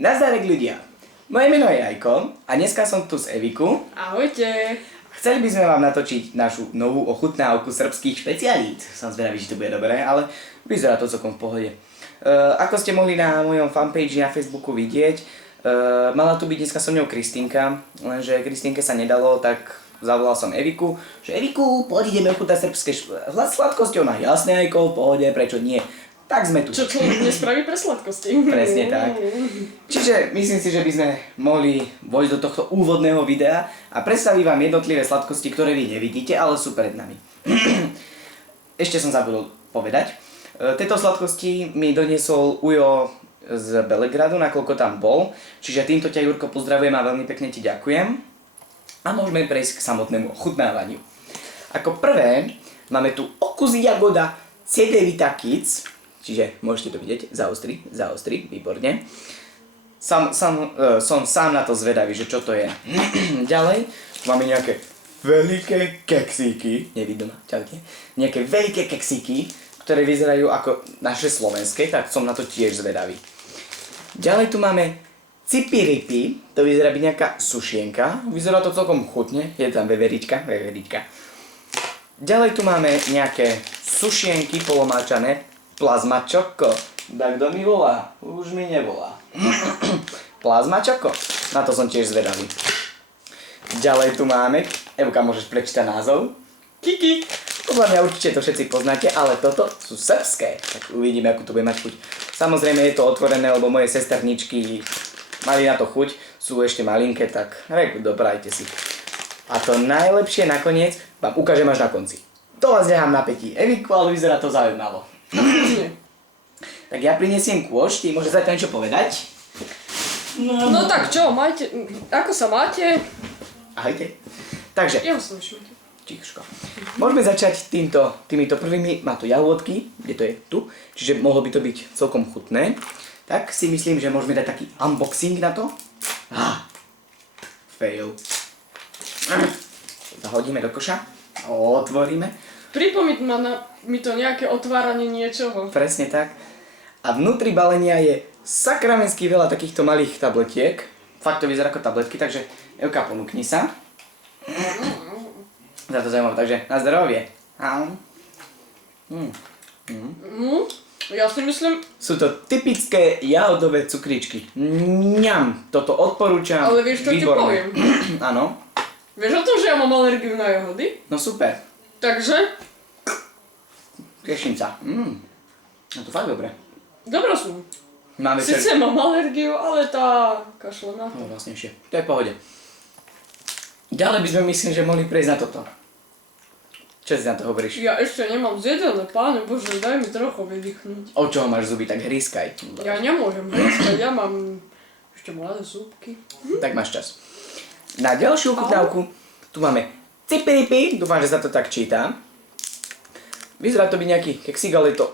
Nazdarek ľudia, moje meno je Jajko a dneska som tu z Eviku. Ahojte. Chceli by sme vám natočiť našu novú ochutnávku srbských špecialít. Som zvedavý, či to bude dobré, ale vyzerá to celkom v pohode. Ako ste mohli na mojom fanpage na Facebooku vidieť, mala tu byť dneska so mňou Kristýnka, lenže Kristýnke sa nedalo, tak zavolal som Eviku, že Eviku, poď ideme ochutnať srbské sladkosti. Ona, jasné Jajko, v pohode, prečo nie? Tak sme tu. Čo človek nespraví pre sladkosti. Presne tak. Čiže myslím si, že by sme mohli vojsť do tohto úvodného videa a predstaviť vám jednotlivé sladkosti, ktoré vy nevidíte, ale sú pred nami. Ešte som zabudol povedať. Tieto sladkosti mi doniesol Ujo z Belegradu, nakoľko tam bol. Čiže týmto ťa, Jurko, pozdravujem a veľmi pekne ti ďakujem. A môžeme prejsť k samotnému ochutnávaniu. Ako prvé máme tu Okus Jagoda Cedevita Kids. Čiže môžete to vidieť, zaostri, výborne. Som sám na to zvedavý, že čo to je. Ďalej máme nejaké veľké keksíky, nevidno ma, čaute. Nejaké veľké keksíky, ktoré vyzerajú ako naše slovenské, tak som na to tiež zvedavý. Ďalej tu máme cipiripi, to vyzerá byť nejaká sušienka, vyzerá to celkom chutne, je tam veverička. Ďalej tu máme nejaké sušienky polomáčané, Plazma Choco. Tak kto mi volá? Už mi nevolá. Plazma Choco. Na to som tiež zvedavý. Ďalej tu máme, Evka, môžeš prečítať názov? Kiki. Podľa mňa určite to všetci poznáte, ale toto sú srbské. Tak uvidíme, ako to bude mať chuť. Samozrejme je to otvorené, lebo moje sesterničky mali na to chuť. Sú ešte malinké, tak dobrajte si. A to najlepšie nakoniec vám ukážem až na konci. To vás nechám na pätí. Eviku, ale vyzerá to zaujímavo. Tak ja prinesiem kôš, ty môžeš zatiaľ niečo povedať? No tak čo, majte, ako sa máte? Ahojte. Takže, Ja som šmite. tichško. Môžeme začať týmito prvými, má to jahôdky, kde to je tu, čiže mohlo by to byť celkom chutné. Tak si myslím, že môžeme dať taký unboxing na to. Fail. Zahodíme do koša, otvoríme. Pripomína mi to nejaké otváranie niečoho. Presne tak. A vnútri balenia je sakramensky veľa takýchto malých tabletiek. Fakt to vyzerá ako tabletky, takže Evka, ponúkni sa. Za to zaujímavé, takže na zdravie. Ja si myslím, Sú to typické jahodové cukričky. Mňam, toto odporúčam. ale vieš, čo ti poviem? Áno. Vieš o tom, že ja mám alergiu na jahody? No super. Takže, Teším sa. No to fakt dobre. dobrá sú. Máme Sice mám alergiu, ale tá kašle na to. No vlastne ešte. To je v pohode. Ďalej by sme myslím, že mohli prejsť na toto. Čo si na to hovoríš? Ja ešte nemám zjedené, páne Bože, daj mi trochu vydýchnuť. Od čoho máš zuby, tak hrískaj. Ja nemôžem hrískať, ja mám ešte mladé súbky. Tak máš čas. Na ďalšiu ochutnávku tu máme cipiripi, dúfam, že sa to tak číta. Vyzerá to byť nejaký keksík, ale je to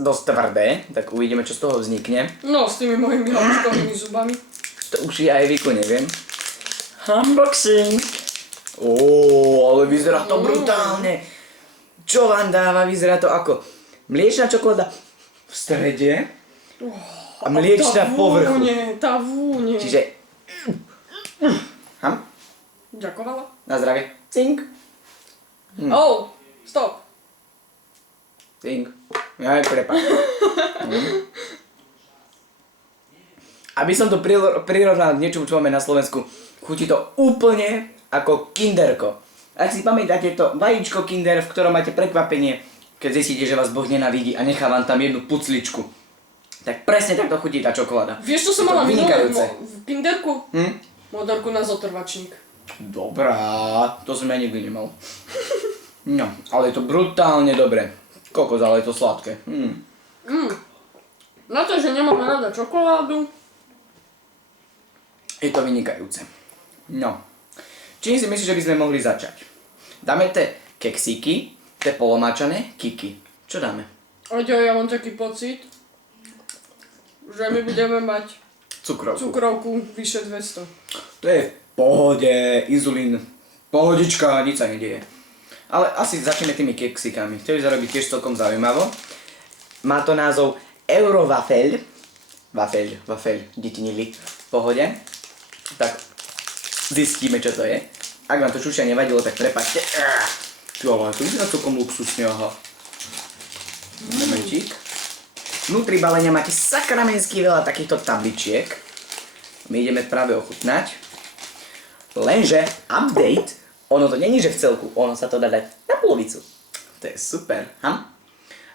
dosť tvrdé, tak uvidíme, čo z toho vznikne. No, s tými mojimi hĺbkovými zubami. To už ja aj Viku neviem. Unboxing! Ale vyzerá to brutálne. Čo vám dáva? Vyzerá to ako mliečna čokoláda v strede a mliečna v povrchu. Tá vúne. Čiže... Ďakovala. Na zdravie. Cink. Oh, stop. Cink. Aj, prepáč. Aby som to prirovnal k niečomu, čo máme na Slovensku, chutí to úplne ako kinderko. Ak si pamätáte to vajíčko kinder, v ktorom máte prekvapenie, keď zistíte, že vás Boh nenavidí a nechá vám tam jednu pucličku. Tak presne takto chutí tá čokoláda. Vieš, čo som Je to mala minulé vynikajúce. v kinderku? Modorku na zotrvačník. Dobrá, to som ja nikdy nemal. No, ale je to brutálne dobré. Kokos, ale je to sladké. Na to, že nemám rada čokoládu. Je to vynikajúce. No. Čím si myslíš, že by sme mohli začať? Dáme tie keksíky, tie polomáčané kiki. Čo dáme? Oďo, ja mám taký pocit, že my budeme mať cukrovku vyše 200. To je v pohode, inzulín, pohodička, nič sa nedieje. Ale asi začneme tými keksíkami. To vyzerá byť tiež celkom zaujímavo. Má to názov Eurowaffel Vafelь, detinili v pohode. Tak zistíme, čo to je. Ak vám to čušia nevadilo, tak prepačte. Ale to vyzerá celkom luxusne, aha. Momentík. Vnútri balenia máte sakramensky veľa takýchto tabličiek. My ideme práve ochutnať. Lenže update, ono to není, že v celku, ono sa to dá dať na polovicu. To je super,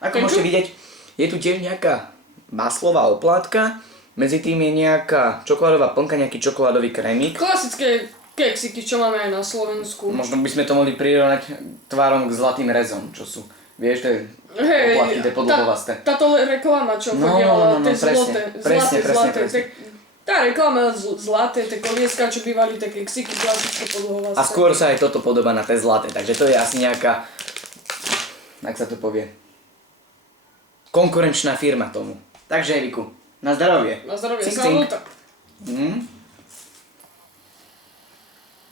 Ako môžete vidieť, je tu tiež nejaká maslová oplátka, medzi tým je nejaká čokoládová plnka, nejaký čokoládový krémik. Klasické keksiky, čo máme aj na Slovensku. Možno by sme to mohli prirovnať tvárom k zlatým rezom, čo sú, vieš, to je oplatky, to je podlhovasté. Táto reklama, čo chodila, tie zlaté. Tá reklama zlaté, tie kolieska, čo bývali, tie keksiky, klasické podlhovasté. A skôr sa aj toto podobá na tie zlaté, takže to je asi nejaká, jak sa to povie, konkurenčná firma tomu. Takže Eviku, na zdravie. Na zdravie, Cink, cink. saluta.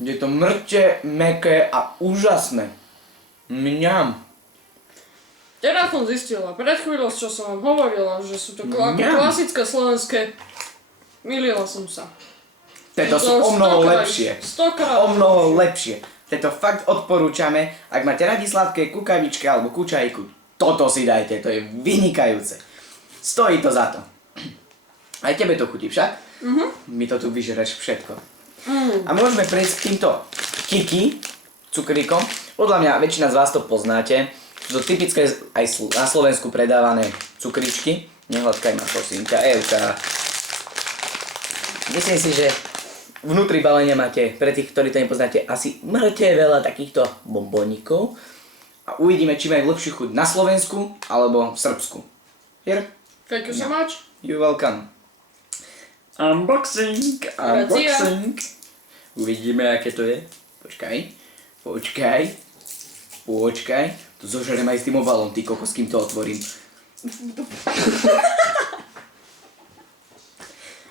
Je to mŕte, mäkké a úžasné. Mňam. Teraz som zistila, pred chvíľou, čo som vám hovorila, že sú to ako klasické slovenské. Milila som sa. Tieto sú o mnoho lepšie. 100-krát. O mnoho lepšie. Tieto fakt odporúčame. Ak máte radi sladké kukavičky alebo kučajku, toto si dajte, to je vynikajúce. Stojí to za to. Aj tebe to chutí však? Mi to tu vyžereš všetko. A môžeme prejsť k týmto kiki cukríkom. Podľa mňa väčšina z vás to poznáte. Sú to typické aj na Slovensku predávané cukričky. Nehladkaj ma prosím ťa, Evka. Myslím si, že vnútri balenia máte, pre tých, ktorí to nepoznáte, asi mŕte veľa takýchto bombónikov. A uvidíme, či majú lepšiu chuť na Slovensku alebo v Srbsku. Here. Thank you so much. You're welcome. Unboxing. Uvidíme, aké to je. Počkaj. To zožerem aj s tým obalom, ty kokos, kým to otvorím.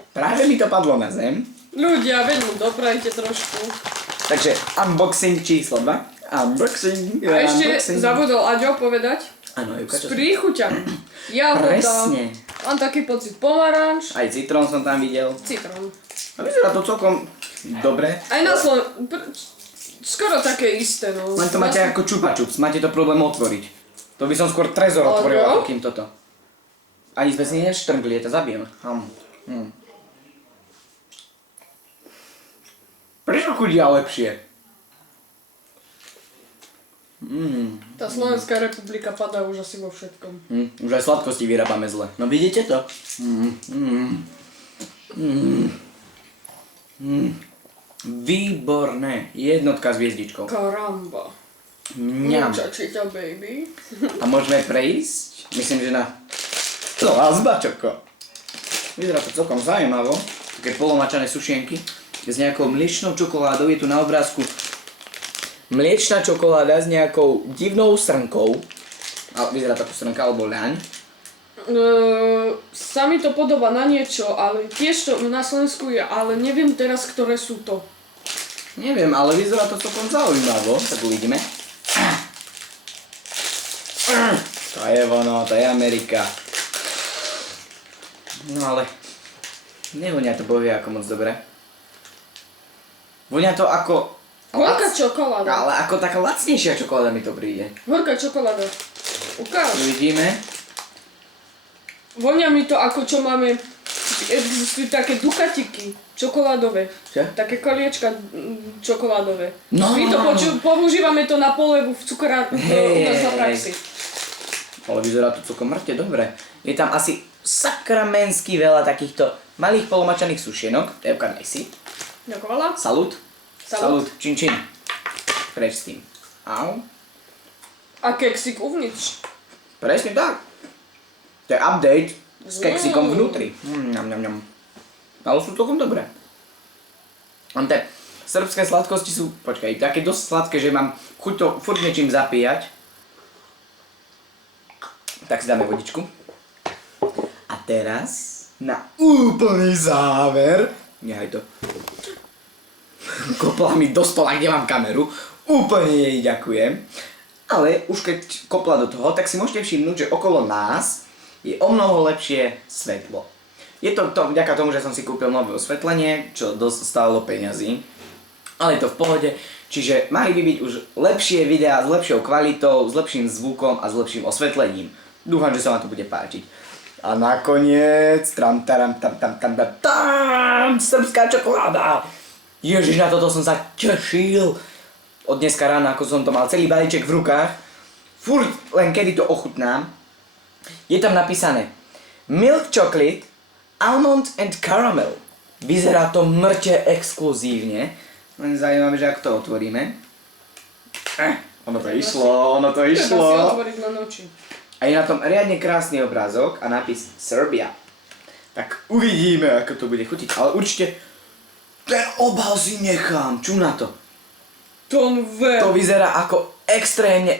Práve mi to padlo na zem. Ľudia, veď mu doprajte trošku. Takže unboxing číslo 2. Unboxing. A ešte zabudol Aďo povedať. Áno, Júka, S príchuťami. Jahoda. Presne. Mám taký pocit pomaranč. Aj citrón som tam videl. Citrón. A vyzerá to celkom dobre. Aj na skoro také isté, no. Len to máte ako čupa čups, máte to problém otvoriť. To by som skôr trezor otvoril, ako kým toto. Ani sme si neštrngli, ja to zabijem. Prečo chudia lepšie? Tá Slovenská republika padá už asi vo všetkom. Už aj sladkosti vyrábame zle. No vidíte to? Výborné. Jednotka s hviezdičkou. Karamba. Mňam. Muchachita baby. A môžeme prejsť? Myslím, že na lazbačoko. Vyzerá to celkom zaujímavo. Také polomačané sušienky s nejakou mliečnou čokoládou. Je tu na obrázku mliečná čokoláda s nejakou divnou srnkou. Ale vyzerá to ako srnka alebo ľaň. Sa mi to podobá na niečo, ale tiež to na Slovensku je, ale neviem teraz, ktoré sú to. Neviem, ale vyzerá to celkom zaujímavo. Tak uvidíme. To je ono, to je Amerika. No ale nevonia to bohvie ako moc dobre. Vonia to ako... Horká čokoláda. Ale ako taká lacnejšia čokoláda mi to príde. Horká čokoláda. Ukáž. Uvidíme. Vonia mi to ako čo máme, existujú také dukatiky čokoládové. Čo? Také koliečka čokoládové. No, My to používame to na polevu v cukrárni u nás na praxi. Ale vyzerá to celkom mŕte dobre. Je tam asi sakramensky veľa takýchto malých polomačaných sušienok. Evka, daj si. Ďakovala. Salut. Salut. Čin čin. Preč s tým. Au. A keksik uvnitř. Presne tak. To je update s keksikom vnútri. Ale sú celkom dobré. Tie srbské sladkosti sú, počkaj, také dosť sladké, že mám chuť to furt niečím zapíjať. Tak si dáme vodičku. A teraz na úplný záver. Nehaj to. Kopla mi do stola, kde mám kameru. Úplne jej ďakujem. Ale už keď kopla do toho, tak si môžete všimnúť, že okolo nás je o mnoho lepšie svetlo. Je to vďaka tomu, že som si kúpil nové osvetlenie, čo dosť stálo peňazí. Ale je to v pohode, čiže mali by byť už lepšie videá s lepšou kvalitou, s lepším zvukom a s lepším osvetlením. Dúfam, že sa vám to bude páčiť. A nakoniec, tam, srbská čokoláda. Ježiš, na toto som sa tešil. Od dneska rána, ako som to mal celý balíček v rukách. Furt len kedy to ochutnám. Je tam napísané Milk chocolate, almond and caramel. Vyzerá to mŕte exkluzívne. Len zaujímavé, že ako to otvoríme. Ono to išlo. Treba si otvoriť len oči. A je na tom riadne krásny obrázok a nápis Serbia. Tak uvidíme, ako to bude chutiť. Ale určite ten obal si nechám. Čo na to? To vyzerá ako extrémne...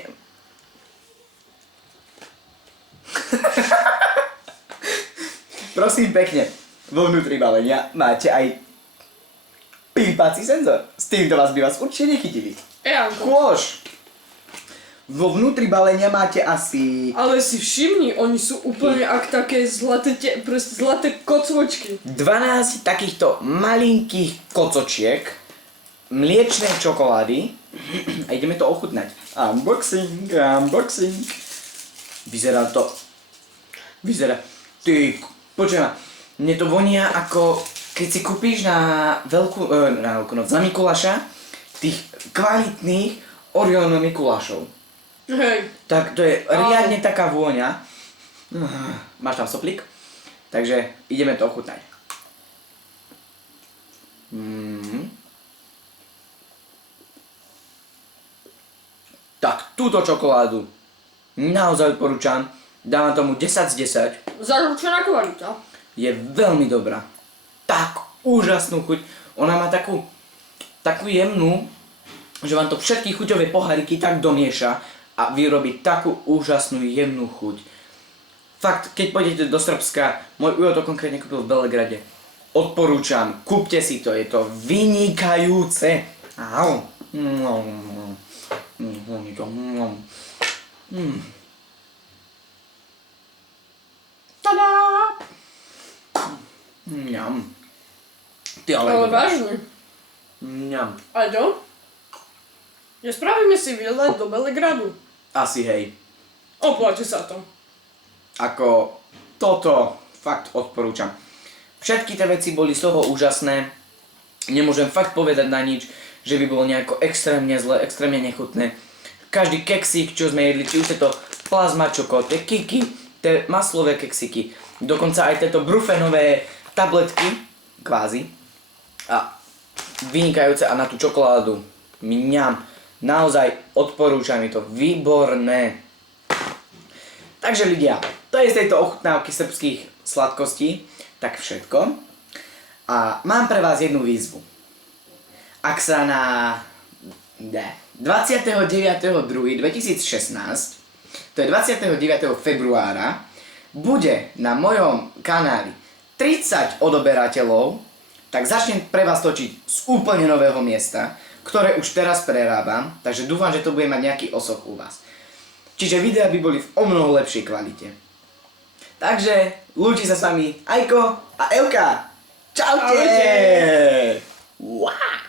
Prosím pekne, vo vnútri balenia máte aj pípací senzor. S týmto vás by vás určite nechytili. Kôž. Vo vnútri balenia máte asi... Ale si všimni, oni sú úplne ak také zlaté kocvočky. 12 takýchto malinkých kocočiek mliečnej čokolády a ideme to ochutnať. Unboxing. Vyzerá... Počujem ma, mne to vonia ako keď si kúpíš na Veľkú noc, na Mikuláša tých kvalitných Orionov Mikulášov. Hej. Tak to je riadne taká vôňa. Máš tam soplík? Takže ideme to ochutnať. Tak túto čokoládu naozaj odporúčam. Dávam tomu 10 z 10. Zaručená kvalita. Je veľmi dobrá. Tak úžasnú chuť. Ona má takú jemnú, že vám to všetky chuťové poháriky tak domieša a vyrobí takú úžasnú jemnú chuť. Fakt, keď pôjdete do Srbska, môj ujo to konkrétne kúpil v Belegrade. Odporúčam, kúpte si to, je to vynikajúce. Au. Tada! Mňam. Ale vážne. Mňam. Aďo? Spravíme si výlet do Belegradu. Asi hej. Opláči sa to. Ako toto fakt odporúčam. Všetky tie veci boli z toho úžasné. Nemôžem fakt povedať na nič, že by bolo nejako extrémne zle, extrémne nechutné. Každý keksík, čo sme jedli, či už je to plazma čoko, tie kiky, tie maslové keksiky, dokonca aj tieto brufenové tabletky, kvázi, a vynikajúce a na tú čokoládu, mňam, naozaj odporúčam, je to výborné. Takže ľudia, to je z tejto ochutnávky srbských sladkostí, tak všetko. A mám pre vás jednu výzvu. Ak sa na 29.2.2016, to je 29. februára, bude na mojom kanáli 30 odoberateľov, tak začnem pre vás točiť z úplne nového miesta, ktoré už teraz prerábam, takže dúfam, že to bude mať nejaký osoch u vás. Čiže videá by boli v omnoho lepšej kvalite. Takže lúči sa s vami Ajko a Elka. Čaute! Ahojte! Wow!